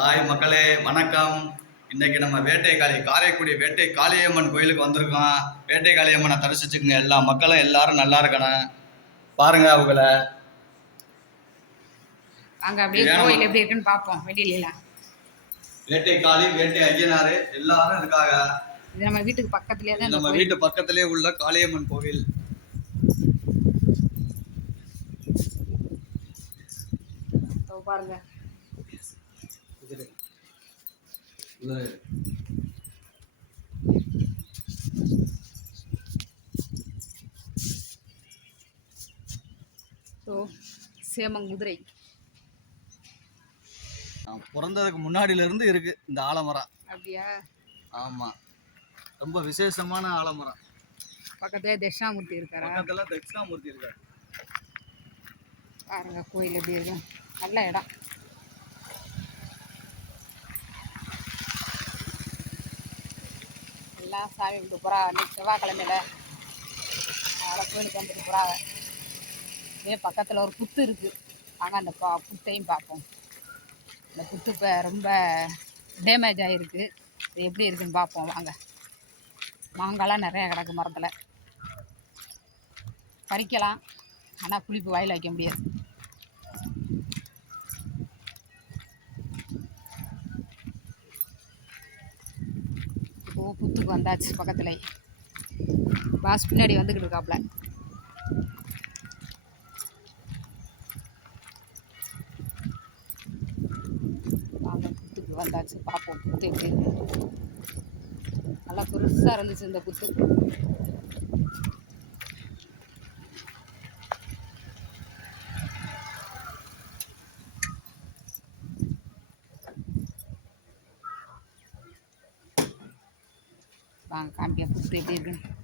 Hi மக்களே, வணக்கம். இன்னைக்கு நம்ம வேட்டைக்காளி காரைக்குடி வேட்டை காளியம்மன் கோயிலுக்கு வந்திருக்கோம். வேட்டை காளியம்மனை தரிசிச்சுக்குங்க. எல்லா மக்களும் எல்லாரும் நல்லா இருக்கணும். பாருங்க அவங்கள. அங்க அப்படியே கோயில் எப்படி இருக்குன்னு பார்ப்போம். வெளியில வேட்டை காளி, வேட்டை ஐயனாரு எல்லாரும் இருக்காங்க. இது நம்ம வீட்டுக்கு பக்கத்துலயே தான், நம்ம வீட்டு பக்கத்திலே உள்ள காளியம்மன் கோவில். பாருங்க. சேமங்குதிரை பிறந்ததுக்கு முன்னாடில இருந்து இருக்கு இந்த ஆலமரம். அப்படியா? ஆமா, ரொம்ப விசேஷமான ஆலமரம். பக்கத்துல தட்சிணாமூர்த்தி இருக்காரா? பக்கத்துல தட்சிணாமூர்த்தி இருக்காரு. பாருங்க கோயில் எப்படி இருக்கு. நல்ல இடம். எல்லாம் சாமி கும்பிட்டு போறா. அன்னைக்கு செவ்வாய்க்கிழமையில அதனால கோயிலுக்கு வந்துட்டு போறாங்க. இதே பக்கத்தில் ஒரு புத்து இருக்குது. வாங்க அந்த புத்தையும் பார்ப்போம். இந்த புத்து இப்போ ரொம்ப டேமேஜ் ஆகிருக்கு. இது எப்படி இருக்குன்னு பார்ப்போம் வாங்க. மாங்காய்லாம் நிறையா கிடக்கு மரத்தில். பறிக்கலாம், ஆனால் புளிப்பு வாயில் வைக்க முடியாது. இப்போது புத்துக்கு வந்தாச்சு. பக்கத்தில் பாஸ் பின்னாடி வந்துக்கிட்டு இருக்காப்புல. வந்தாச்சு, பார்ப்போம் புத்து எப்படி இருக்கு. நல்லா பெருசாக இருந்துச்சு இந்த புத்து. வாங்க காமிக்க புத்து எப்படி இருக்குன்னு.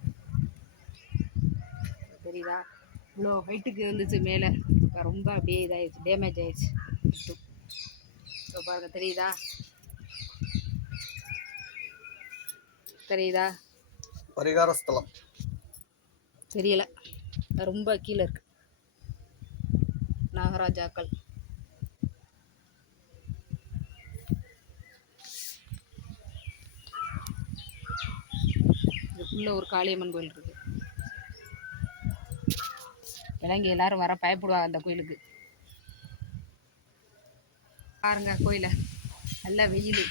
தெரியுதா? இவ்வளோ ஹைட்டுக்கு இருந்துச்சு மேலே, ரொம்ப அப்படியே இதாகிடுச்சு, டேமேஜ் ஆயிடுச்சு புத்து. பாருங்க, தெரியுதா? தெரியுதா? பரிகார ஸ்தலம் தெரியல, ரொம்ப கீழே இருக்கு. நாகராஜாக்கள். இதுக்குள்ள ஒரு காளியம்மன் கோயில் இருக்கு. இலங்கை எல்லாரும் வர பயப்படுவாங்க அந்த கோயிலுக்கு. பாருங்க கோயிலை. நல்ல வெயில்,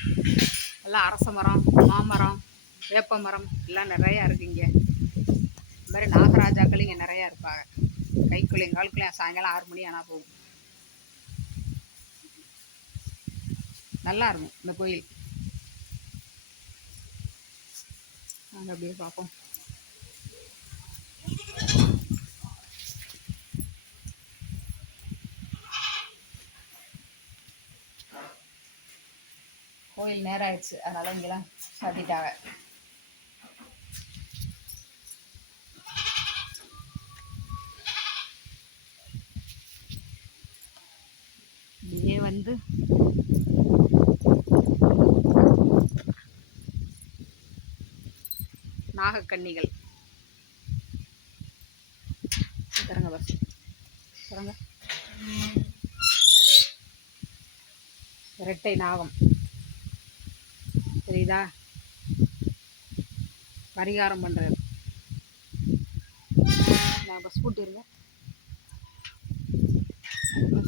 நல்லா அரச மரம், மாமரம், வேப்ப மரம் எல்லாம் நிறையா இருக்குது இங்கே. இந்த மாதிரி நாகராஜாக்கள் இங்கே நிறையா இருப்பாங்க. கைக்குள்ளையும் கால்குள்ளையும் சாயங்காலம் 6 மணி ஆனால் போகும். நல்லா இருக்கும் இந்த கோயில். நாங்கள் அப்படியே பார்ப்போம். கோயில் நேரம் ஆயிடுச்சு, அதனால இங்கெல்லாம் சாத்திட்டாங்க. இப்படியே வந்து நாகக்கன்னிகள் தரங்க பஸ் தரங்க. இரட்டை நாகம் தெரியுதா? பரிகாரம் பண்றது. நான் பஸ் போட்டுருங்க.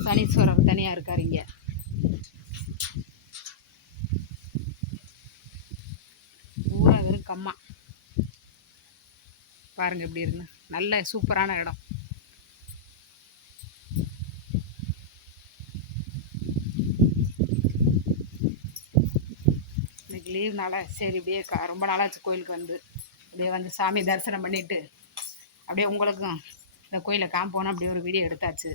சனீஸ்வரர் தனியா இருக்காரு இங்க. பூரா வெறும் கம்மா. பாருங்க எப்படி இருக்கு. நல்ல சூப்பரான இடம். இன்னைக்கு லீவ்னால சரி இப்படியே ரொம்ப நாளாச்சு கோயிலுக்கு வந்து அப்படியே வந்து சாமி தரிசனம் பண்ணிட்டு அப்படியே உங்களுக்கும் இந்த கோயிலை காம்போனா அப்படியே ஒரு வீடியோ எடுத்தாச்சு.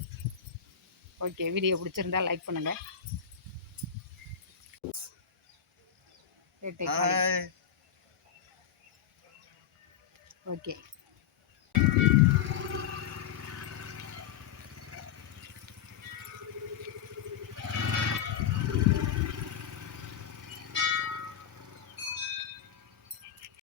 ஓகே, வீடியோ பிடிச்சிருந்தா லைக் பண்ணுங்க. ஓகே.